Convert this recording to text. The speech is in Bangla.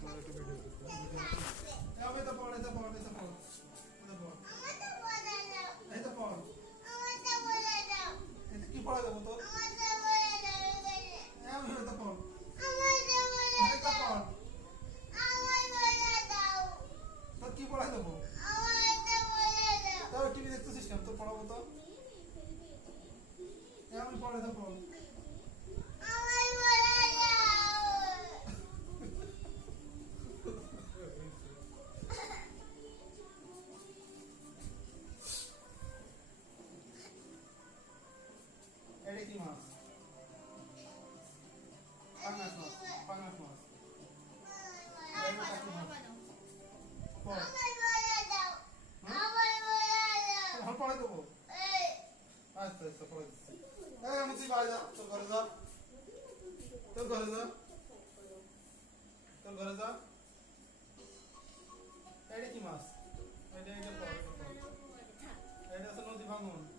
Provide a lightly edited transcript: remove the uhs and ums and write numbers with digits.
তোর একটা ভিডিও করতে আমি তো পড় এটা পড় এটা পড় এটা পড় এই তো পড় এটা কি পড়া দেবো তোর আমি এটা পড় এটা পড় তোর কি পড়াই দেবো তাও টিভি দেখতেছিস কেন তোর পড়াবো তো আমি পড়ে এটা পড় এটা কি মাছ পাঙ্গাস মাছ পাঙ্গাস মাছ পড় আমি পড়ে দেবো আচ্ছা আচ্ছা পড়ে দিচ্ছি আমি তুই বাড়ি যা তোর ঘরে যা তোর ঘরে যা তোর ঘরে যা এটা কি মাছ এটা এটা পড় এটা হচ্ছে নদী ভাঙন